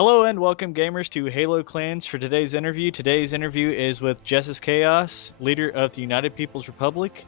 Hello and welcome, gamers, to Halo Clans for today's interview. Today's interview is with Jess Iz Chaos, leader of the United People's Republic.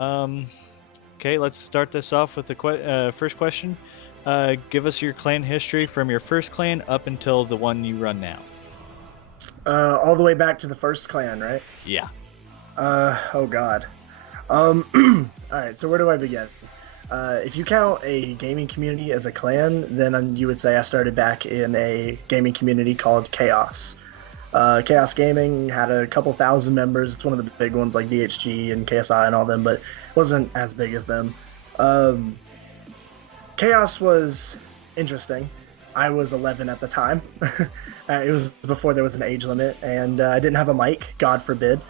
Okay, let's start this off with the first question. Give us your clan history from your first clan up until the one you run now. All the way back to the first clan, right? Yeah. Oh God. All right. So where do I begin? If you count a gaming community as a clan, then you would say I started back in a gaming community called Chaos. Chaos Gaming had a couple thousand members. It's one of the big ones like DHG and KSI and all them, but wasn't as big as them. Chaos was interesting. I was 11 at the time. It was before there was an age limit, and I didn't have a mic, God forbid.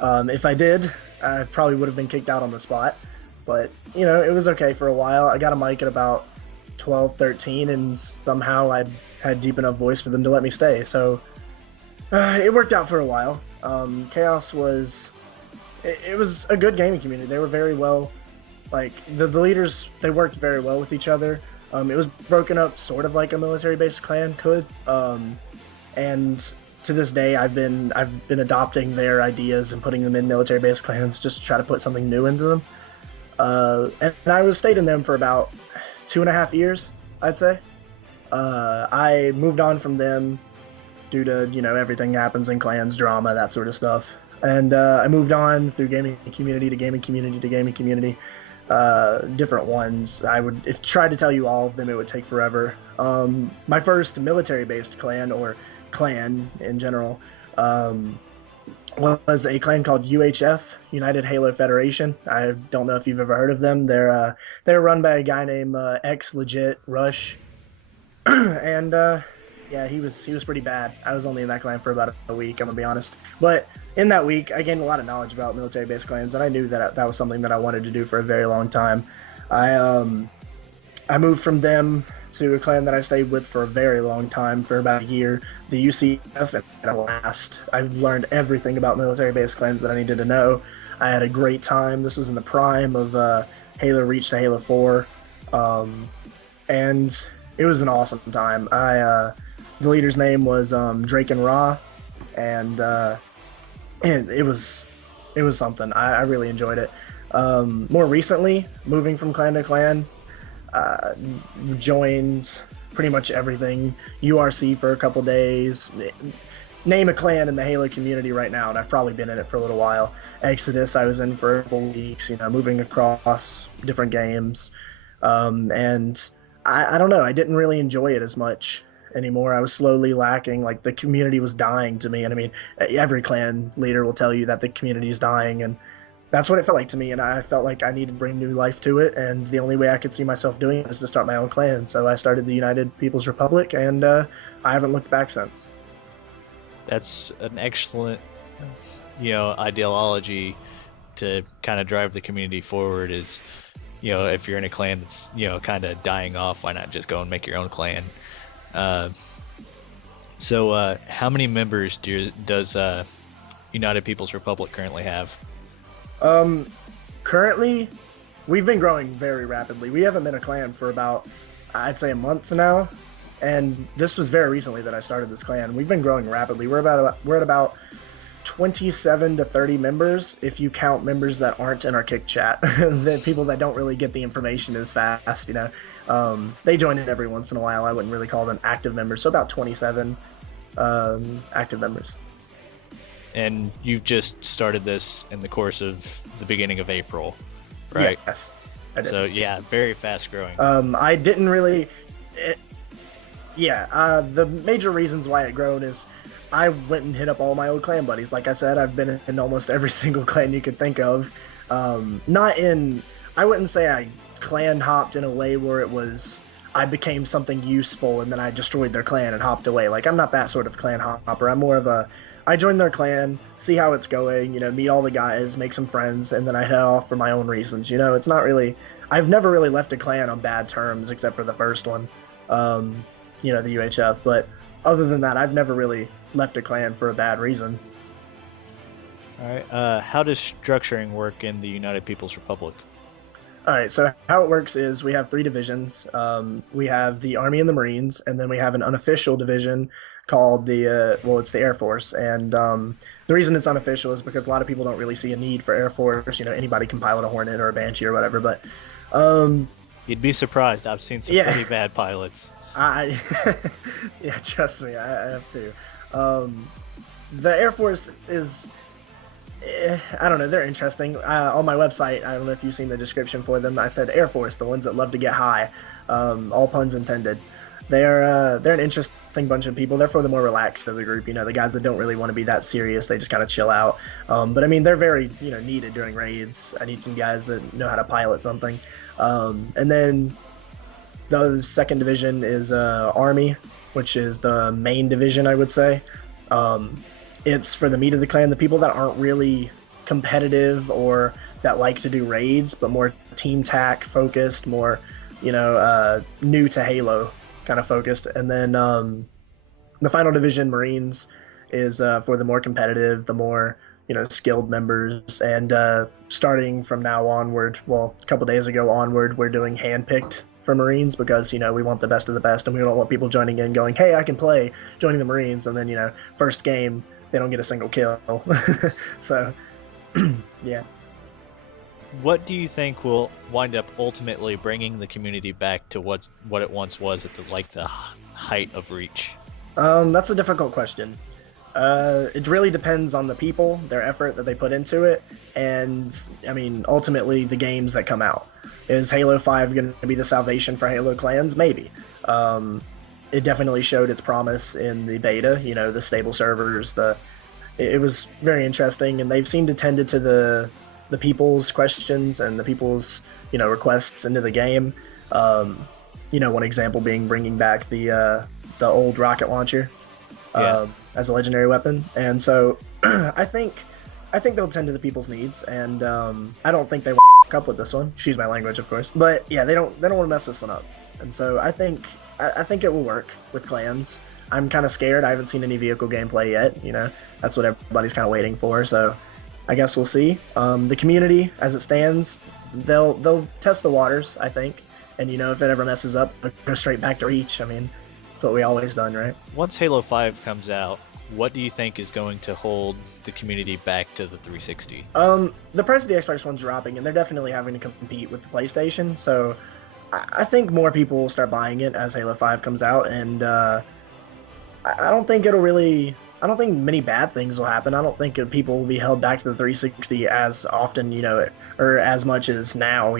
If I did, I probably would have been kicked out on the spot. But, you know, it was okay for a while. I got a mic at about 12, 13, and somehow I had deep enough voice for them to let me stay. So it worked out for a while. Chaos was... It was a good gaming community. They were very well... Like, the leaders, they worked very well with each other. It was broken up sort of like a military-based clan could. And to this day, I've been adopting their ideas and putting them in military-based clans just to try to put something new into them. And I stayed in them for about 2.5 years, I'd say. I moved on from them due to, you know, everything happens in clans, drama, that sort of stuff. And I moved on through gaming community to gaming community to gaming community. Different ones. If tried to tell you all of them, it would take forever. My first military-based clan, or clan in general, was a clan called UHF, United Halo Federation. I don't know if you've ever heard of them. They're run by a guy named X Legit Rush, and yeah, he was pretty bad. I was only in that clan for about a week, I'm gonna be honest. But in that week, I gained a lot of knowledge about military-based clans, and I knew that that was something that I wanted to do for a very long time. I moved from them to a clan that I stayed with for a very long time, for about a year, the UCF, and at last, I've learned everything about military-based clans that I needed to know. I had a great time. This was in the prime of Halo Reach to Halo 4, and it was an awesome time. The leader's name was Drake and Ra, and it was something. I really enjoyed it. More recently, moving from clan to clan, joined pretty much everything. URC for a couple days. Name a clan in the Halo community right now, and I've probably been in it for a little while. Exodus, I was in for a couple weeks, you know, moving across different games. And I don't know, I didn't really enjoy it as much anymore. I was slowly lacking. Like, the community was dying to me, and I mean, every clan leader will tell you that the community is dying, and that's what it felt like to me, and I felt like I needed to bring new life to it, and the only way I could see myself doing it was to start my own clan. So I started the United People's Republic, and I haven't looked back since. That's an excellent, ideology to kind of drive the community forward is, if you're in a clan that's, kind of dying off, why not just go and make your own clan? So how many members does United People's Republic currently have? Currently, we've been growing very rapidly. We haven't been a clan for about, I'd say, a month now, and this was very recently that I started this clan. We've been growing rapidly. We're at about 27 to 30 members, if you count members that aren't in our kick chat. The people that don't really get the information as fast, you know. They join in every once in a while. I wouldn't really call them active members, so about 27 active members. And you've just started this in the course of the beginning of April, right? Yes, I did. So yeah, very fast growing. I didn't really... the major reasons why it grown is I went and hit up all my old clan buddies. Like I said, I've been in almost every single clan you could think of. I wouldn't say I clan hopped in a way where it was I became something useful and then I destroyed their clan and hopped away. Like, I'm not that sort of clan hopper. I'm more of a, I join their clan, see how it's going, meet all the guys, make some friends, and then I head off for my own reasons. It's not really, I've never really left a clan on bad terms except for the first one, the UHF. But other than that, I've never really left a clan for a bad reason. All right. How does structuring work in the United People's Republic? All right, so how it works is we have three divisions. We have the Army and the Marines, and then we have an unofficial division called it's the Air Force. And the reason it's unofficial is because a lot of people don't really see a need for Air Force. You know, anybody can pilot a Hornet or a Banshee or whatever. But You'd be surprised. I've seen some yeah, pretty bad pilots. I yeah, trust me, I have too. The Air Force is I don't know. They're interesting. On my website, I don't know if you've seen the description for them. I said Air Force, the ones that love to get high. All puns intended. They're an interesting bunch of people. They're for the more relaxed of the group. You know, the guys that don't really want to be that serious. They just kind of chill out. But I mean, they're very needed during raids. I need some guys that know how to pilot something. And then the second division is Army, which is the main division, I would say. It's for the meat of the clan, the people that aren't really competitive or that like to do raids, but more team tac focused, more, new to Halo kind of focused. And then the final division, Marines, is for the more competitive, the more, skilled members. And starting from now onward, well, a couple days ago onward, we're doing handpicked for Marines because, we want the best of the best and we don't want people joining in going, hey, I can play, joining the Marines. And then, first game, they don't get a single kill. So, yeah. What do you think will wind up ultimately bringing the community back to what it once was at the height of Reach? That's a difficult question. It really depends on the people, their effort that they put into it, and I mean, ultimately, the games that come out. Is Halo 5 going to be the salvation for Halo clans? Maybe. It definitely showed its promise in the beta. The stable servers. It was very interesting, and they've seemed attended to the people's questions and the people's requests into the game. One example being bringing back the old rocket launcher as a legendary weapon, and so I think they'll tend to the people's needs, and I don't think they will up with this one. Excuse my language, of course, but yeah, they don't want to mess this one up, and so I think it will work with clans. I'm kind of scared. I haven't seen any vehicle gameplay yet. That's what everybody's kind of waiting for. So I guess we'll see. The community, as it stands, they'll test the waters, I think. And if it ever messes up, they'll go straight back to Reach. I mean, that's what we always done, right? Once Halo 5 comes out, what do you think is going to hold the community back to the 360? The price of the Xbox One's dropping, and they're definitely having to compete with the PlayStation. So I think more people will start buying it as Halo 5 comes out, and I don't think I don't think many bad things will happen. I don't think people will be held back to the 360 as often, or as much as now,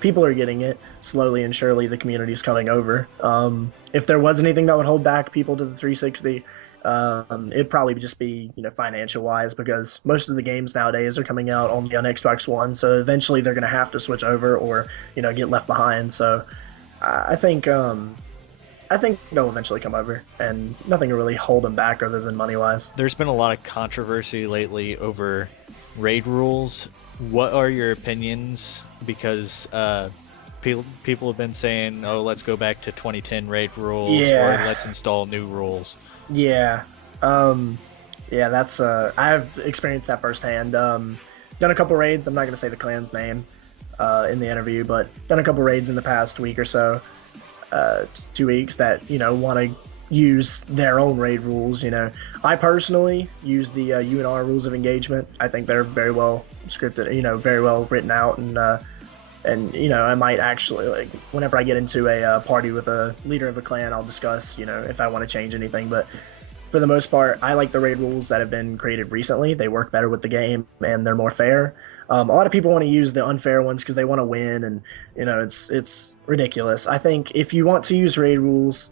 People are getting it slowly and surely. The community's coming over. If there was anything that would hold back people to the 360, it'd probably just be, financial wise, because most of the games nowadays are coming out only on Xbox One. So eventually they're going to have to switch over or, get left behind. So I think they'll eventually come over, and nothing will really hold them back other than money-wise. There's been a lot of controversy lately over raid rules. What are your opinions? Because people have been saying, oh, let's go back to 2010 raid rules, or let's install new rules. Yeah. That's I've experienced that firsthand. Done a couple raids. I'm not going to say the clan's name in the interview, but done a couple raids in the past week or so. 2 weeks that want to use their own raid rules. I personally use the UNR rules of engagement. I think they're very well scripted, very well written out, and I might actually, whenever I get into a party with a leader of a clan, I'll discuss if I want to change anything. But for the most part, I like the raid rules that have been created recently. They work better with the game and they're more fair. A lot of people want to use the unfair ones because they want to win, and it's ridiculous. I think if you want to use raid rules,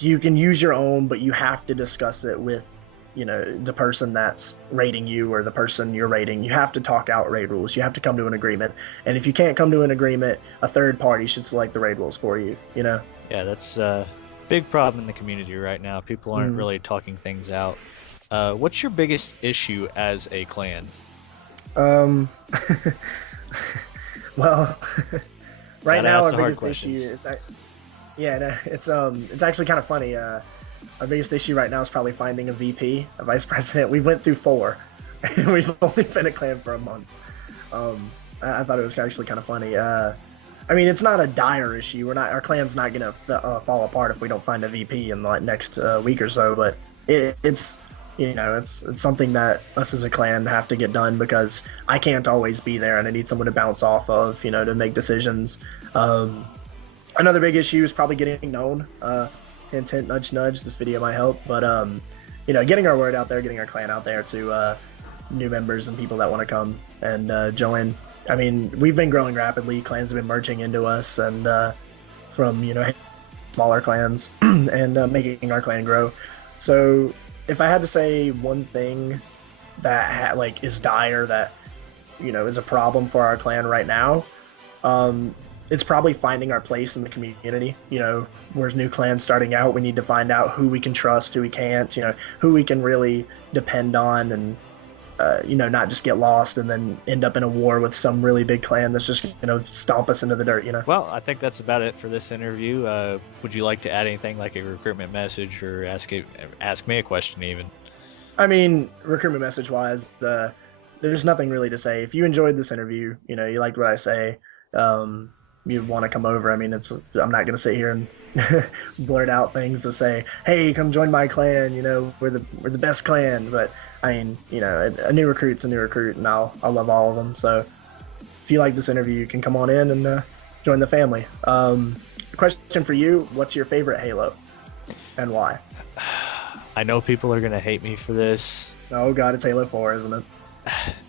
you can use your own, but you have to discuss it with the person that's raiding you or the person you're raiding. You have to talk out raid rules. You have to come to an agreement, and if you can't come to an agreement, a third party should select the raid rules for you. Yeah, that's a big problem in the community right now. People aren't really talking things out. What's your biggest issue as a clan? Well, right now our biggest questions. issue is, it's actually kind of funny. Our biggest issue right now is probably finding a VP, a vice president. We went through 4, and we've only been a clan for a month. I thought it was actually kind of funny. I mean, it's not a dire issue. Our clan's not gonna fall apart if we don't find a VP in the next week or so. But it's it's something that us as a clan have to get done because I can't always be there, and I need someone to bounce off of, to make decisions. Another big issue is probably getting known. Hint, hint, nudge, nudge. This video might help, but getting our word out there, getting our clan out there to new members and people that want to come and join. I mean, we've been growing rapidly. Clans have been merging into us, and from smaller clans and making our clan grow. So, if I had to say one thing that is dire, that is a problem for our clan right now, it's probably finding our place in the community. We're new clans starting out. We need to find out who we can trust, who we can't. Who we can really depend on, and not just get lost and then end up in a war with some really big clan that's just stomp us into the dirt. Well, I think that's about it for this interview. Would you like to add anything, like a recruitment message, or ask me a question even? I mean, recruitment message wise, there's nothing really to say. If you enjoyed this interview, you liked what I say, you want to come over. I mean, I'm not gonna sit here and blurt out things to say, hey, come join my clan, we're the best clan. But I mean, a new recruit's a new recruit, and I'll love all of them. So if you like this interview, you can come on in and join the family. Question for you: what's your favorite Halo, and why? I know people are gonna hate me for this. Oh God, it's Halo 4, isn't it?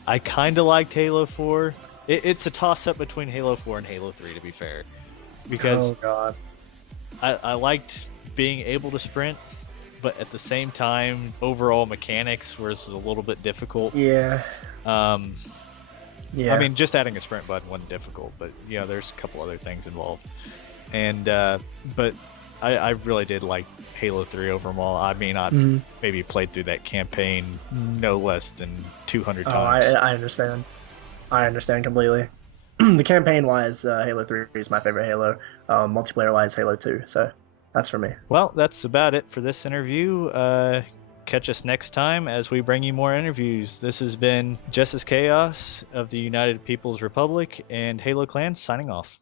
I kind of liked Halo 4. It's a toss-up between Halo 4 and Halo 3, to be fair, because oh God, I liked being able to sprint, but at the same time, overall mechanics was a little bit difficult. Yeah. Yeah. I mean, just adding a sprint button wasn't difficult, but there's a couple other things involved. And but I really did like Halo 3 overall. I mean, I maybe played through that campaign no less than 200 times. I understand. I understand completely. The campaign-wise, Halo 3 is my favorite Halo. Multiplayer-wise, Halo 2. So that's for me. Well, that's about it for this interview. Catch us next time as we bring you more interviews. This has been Jess Iz Chaos of the United People's Republic and Halo Clan signing off.